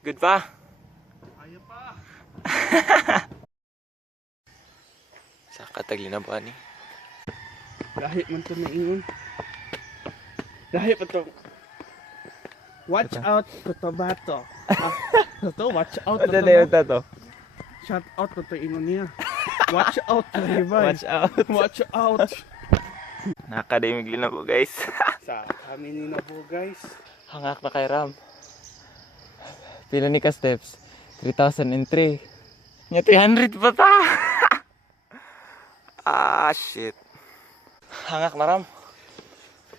Good pa? Ayaw pa. Sa katagli na ba ni? Lahit man to maingon. Lahit pa to. Watch out, Cotabato. Ito, watch out. Ano na yun to? Shout out to ingon niya. Watch out, Levi. Watch out. Watch out. Nakakadimigli na po guys. Sa kami ni na po, guys. Hangak na kay Ram. Pila ni ka steps? 3,003. Nya 300 pa ta. Ah, shit. Hangak na Ram.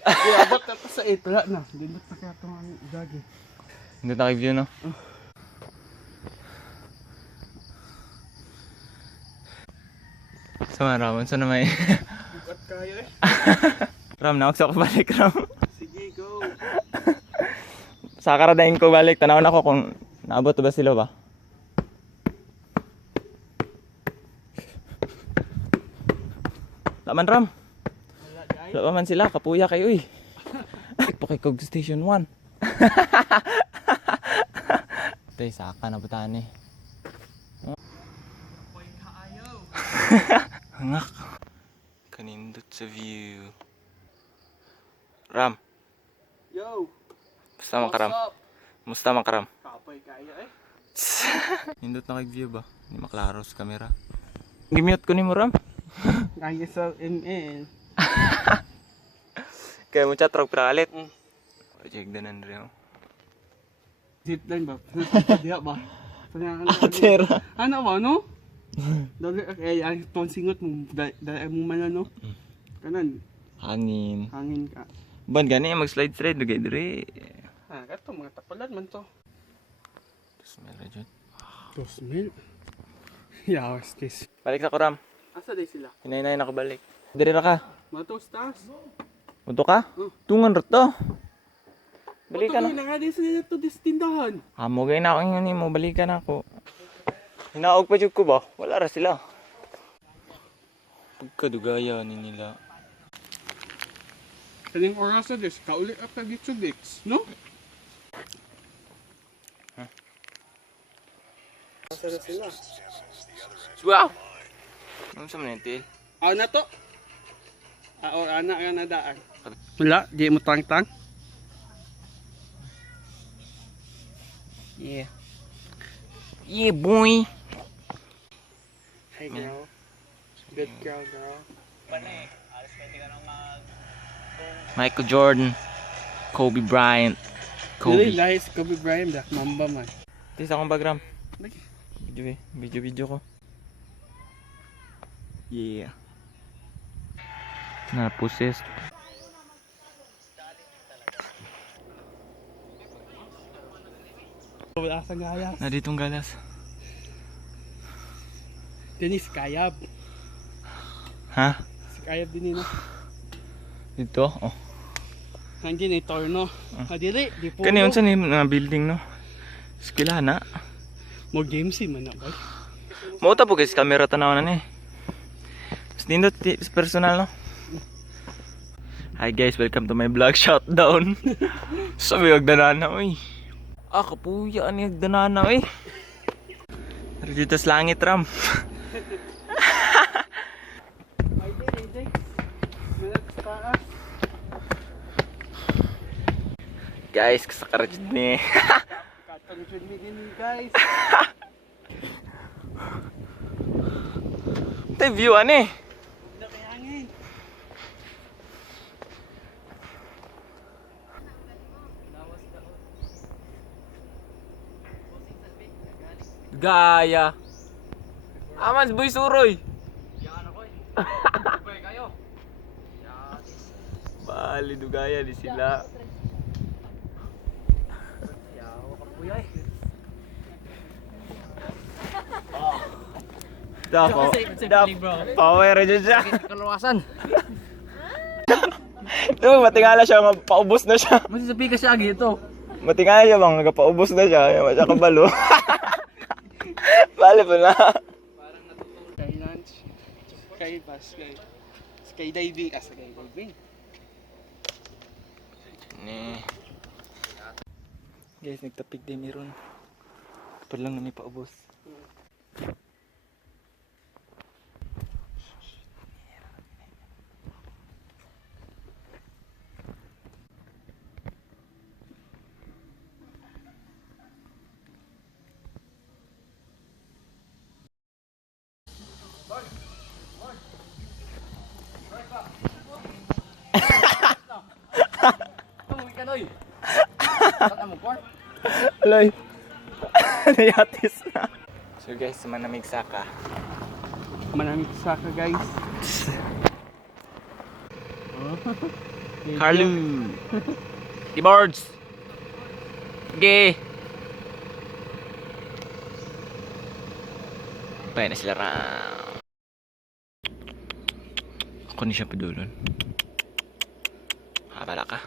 Kaya abot na pa sa 8. Wala na. Dindot na kaya itong ang gagi. Hindi na view no? Sama Ram, saan na may? Bukat kayo eh. Ram, nakaksa ko balik Ram. Sige, go. Sa karadahin ko balik, tanawin ako kung naabot ba sila ba? Laman Ram. Wala, guys. Wala pa man sila, kapuya kayo eh. Pakikog Station 1. Ito yung saka na butaan eh. Apoy ka ayaw. Hangak. Kanindot sa view. Ram, Yo. musta man ka Ram? What's up? Musta man ka Ram? Kapoy kaya eh. Nindot na kay view ba? Hindi maklaro sa camera. Gimute ko ni mo Ram. Kaya sa ML. Kaya mo chat rog prakalit. Mm. Check danan rin. Zipline ba? Diha ba? Atera. Ano ba, no? Dali, ang itong singot mo, dali mo man ano? Kanan, Hangin. hangin ka. Ban gani mag-slide slide dugay dire. Ah, kato, mga tapalan man to. Tapos meron dyan. 2,000. Yawas kiss. Balik sa Ram. Asa day sila? Hinay-hinay na kabalik. Dire ra ka. Matos, taas. Punto ka? Oh. Tungan ra to. Balik ka Balik na. na nga din sila to distindahan. Amo gay na ako ngayon mo. Balik ka na ako. Hinaog pa jud ko ba? Wala ra sila. Pagkadugaya ni nila. Kaning oras na des, kaulit at tagitsugits, no? Asa na sila? Wow! Ano sa manintil? Ah, na to? Ah, or anak ka na daan. Wala, di mo tang-tang. Yeah. Yeah, boy! Hey girl. Good girl, girl. Michael Jordan. Kobe Bryant. Dili, Kobe. lahi si Kobe Bryant, dak mamba man. Tis akong bagram. Lagi. Video eh. Video ko. Yeah. Na puses. Wala sa gaya. Na ditong galas. Dinis Kayab. Ha? Si Kayab din no. Dito? Oh. Nandiyan ay torno. Dili, di po. Kani unsa ni na building no? Eskwela na. Mo game si man na boy. Mo ta po guys camera tanaw na ni. Mas nindot personal no. Hi guys, welcome to my vlog shutdown. Sabi og danana oy. Ah, kapuya ani og danana oy. Pero dito sa langit Ram. Ay day. Minat taas. Guys, kasakarat ni. Katong jud mi din guys. Tay view ani. Na kay hangin. Gaya. Amans boy suroy. Yan ako eh. Bay kayo. Bali dugaya di sila. Yawa ka kuya eh. Dako. Power dyan siya. Kaluwasan. Diba matingala siya, paubos na siya. Masasabi ka siya ito. Matingala siya bang nagpaubos na siya. Masya kabalo. Bali po na. Parang natutulog. Kay lunch. Kay bus. Skydiving. Skydiving. Ni. Guys, nagtapig din meron. Pa lang na may paubos. Tumuwi ka, Noy. Saan mo, Por? Aloy. Nayatis na. So guys, manamig saka. Maraming saka, guys. Carlo. Keyboards. Sige. Paya na sila raw. Ako ni siya padulon. Habala ka.